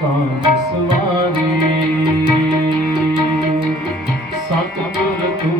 ਕਾਂਜ ਸਵਾਰੀ। ਸਤਿਗੁਰ ਤੁਮਰੇ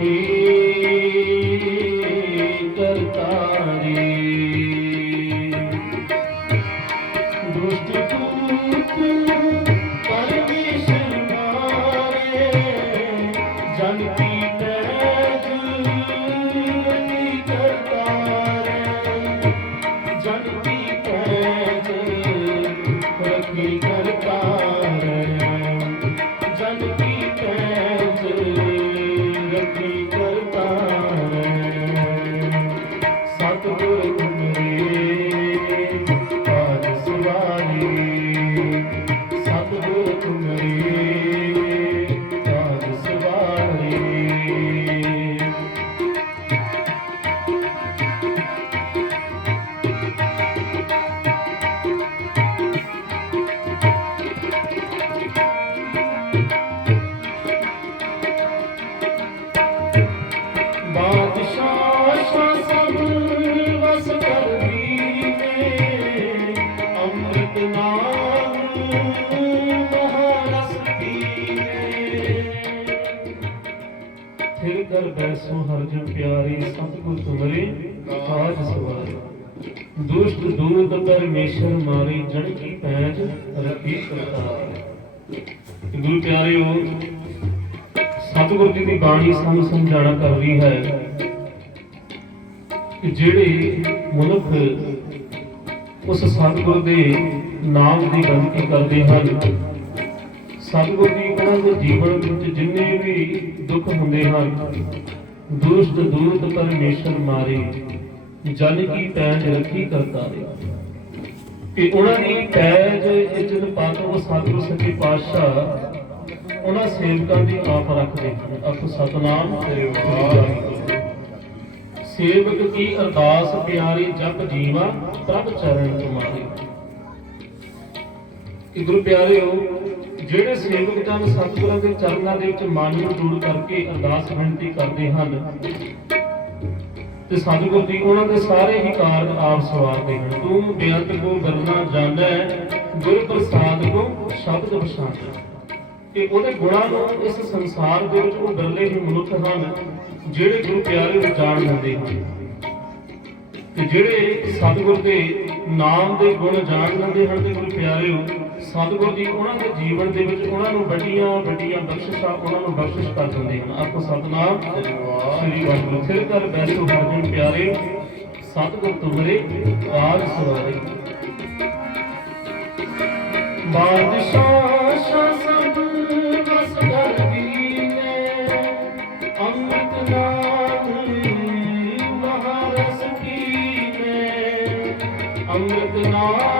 ਰਖੀ ਕਰਤਾਰੀ। ਦੁਸ਼ਟ ਦੂਤ ਪਰਮੇਸ਼ਰ ਮਾਰੇ ਜਨ ਕੀ ਫਿਰ ਕਰ ਬੈਸੋ ਹਰ ਜਨ ਪਿਆਰੀ, ਸਤਿਗੁਰ ਤੁਮਰੇ ਕਾਜ ਸਵਾਰੀ। ਦੁਸ਼ਟ ਦੂਤ ਪਰਮੇਸ਼ਰ ਮਾਰੀ, ਜਨ ਕੀ ਪੈਜ ਰਖੀ ਕਰਤਾਰ। ਗੁਰੂ ਪਿਆਰਿਓ, ਸਤਿਗੁਰ ਜੀ ਦੀ ਬਾਣੀ ਸਾਨੂੰ ਸਮਝਾਣਾ ਕਰ ਰਹੀ ਹੈ ਕਿ ਜਿਹੜੇ ਮਨੁੱਖ ਉਸ ਸਤਿਗੁਰ ਦੇ ਨਾਮ ਦੀ ਬੰਦਗੀ ਕਰਦੇ ਹਨ, ਸਤਿਗੁਰ ਜੀ ਦੇ ਜੀਵਨ ਵਿੱਚ ਜਿੰਨੇ ਵੀ ਦੁੱਖ ਹੁੰਦੇ ਹਨ, ਦੁਸ਼ਟ ਦੂਤ ਪਰਮੇਸ਼ਰ ਮਾਰੇ, ਜਨ ਕੀ ਪੈਜ ਰੱਖੀ ਕਰਤਾ ਰੇ ਕਿ ਉਹਨਾਂ ਦੀ ਪੈਜ ਇੱਜ਼ਤ ਪਾ ਸਤਿਗੁਰ ਸੱਚੇ ਪਾਤਸ਼ਾਹ, ਉਹਨਾਂ ਸੇਵਕਾਂ ਦੀ ਆਪ ਰੱਖਦੇ ਹਨ। ਆਪ ਸਤਨਾਮ ਸ੍ਰੀ ਸੇਵਕ ਕੀ ਅਰਦਾਸ ਪਿਆਰੀ ਜਪ ਜੀਵਾ, ਪ੍ਰਭ ਚਰਨ ਤੁਮਾਰੇ। ਕਿ ਗੁਰੂ ਪਿਆਰਿਓ ਜਿਹੜੇ ਸੇਵਕ ਜਨ ਸਤਿਗੁਰਾਂ ਦੇ ਚਰਨਾਂ ਦੇ ਵਿੱਚ ਮਨ ਨੂੰ ਜੋੜ ਕਰਕੇ ਅਰਦਾਸ ਬੇਨਤੀ ਕਰਦੇ ਹਨ, ਤੇ ਸਤਿਗੁਰ ਜੀ, ਉਹਨਾਂ ਦੇ ਸਾਰੇ ਹੀ ਕਾਰਜ ਆਪ ਸਵਾਰਦੇ ਹਨ। ਤੂੰ ਬੇਅੰਤ ਕੋ ਕਰਨਾ ਜਾਣੈ, ਗੁਰ ਪ੍ਰਸਾਦ ਕੋ ਸ਼ਬਦ ਪਛਾਣੈ। ਕਿ ਉਹਦੇ ਗੁਣਾਂ ਨੂੰ ਇਸ ਸੰਸਾਰ ਦੇ ਵਿੱਚ ਉਹ ਬਿਰਲੇ ਹੀ ਮਨੁੱਖ ਹਨ, ਜਿਹੜੇ ਗੁਰੂ ਪਿਆਰੇ ਨੂੰ ਜਾਣ ਲੈਂਦੇ ਹਨ। ਤੇ ਜਿਹੜੇ ਸਤਿਗੁਰ ਦੇ ਨਾਮ ਦੇ ਗੁਣ ਜਾਣ ਲੈਂਦੇ ਹਨ ਤੇ ਗੁਰੂ ਪਿਆਰਿਓ ਸਤਿਗੁਰੂ ਜੀ, ਉਹਨਾਂ ਦੇ ਜੀਵਨ ਦੇ ਵਿੱਚ ਉਹਨਾਂ ਨੂੰ ਵੱਡੀਆਂ ਵੱਡੀਆਂ ਬਖਸ਼ਿਸ਼ਾਂ, ਉਹਨਾਂ ਨੂੰ ਬਖਸ਼ਿਸ਼ ਕਰ ਦਿੰਦੇ ਹਨ ਆਪੋ ਸਤਨਾਮ। ਸ੍ਰੀ ਵਾਹਿਗੁਰੂ ਫਿਰ ਕਰ ਬੈਠੋ ਹਰਜਨ ਪਿਆਰੇ, ਸਤਿਗੁਰ ਤੁਮਰੇ, ਆਜ ਸਵਾਰੇ। ਅੰਮ੍ਰਿਤ ਨਾਮ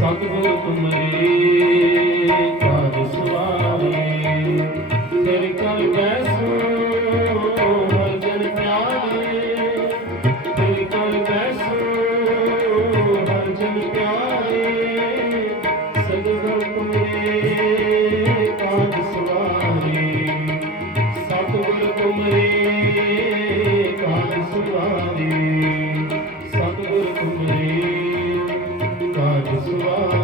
ਸਤਿਗੁਰ ਤੁਮਰੇ ਕਾਜ ਸੁਆਰੇ ਪਿਆਰੇ। ਤੇਰੇ ਕਰ ਬੈਸੋ ਪਿਆਰੇ। ਸਤਿਗੁਰ ਕਾਜ ਸੁਆਰੇ ਸਤਿਗੁਰ ਤੁਮਰੇ ਕਾਜ ਸੁਆਰੇ ਸਤਿਗੁਰ ਤੁਮਰੇ Bismillah.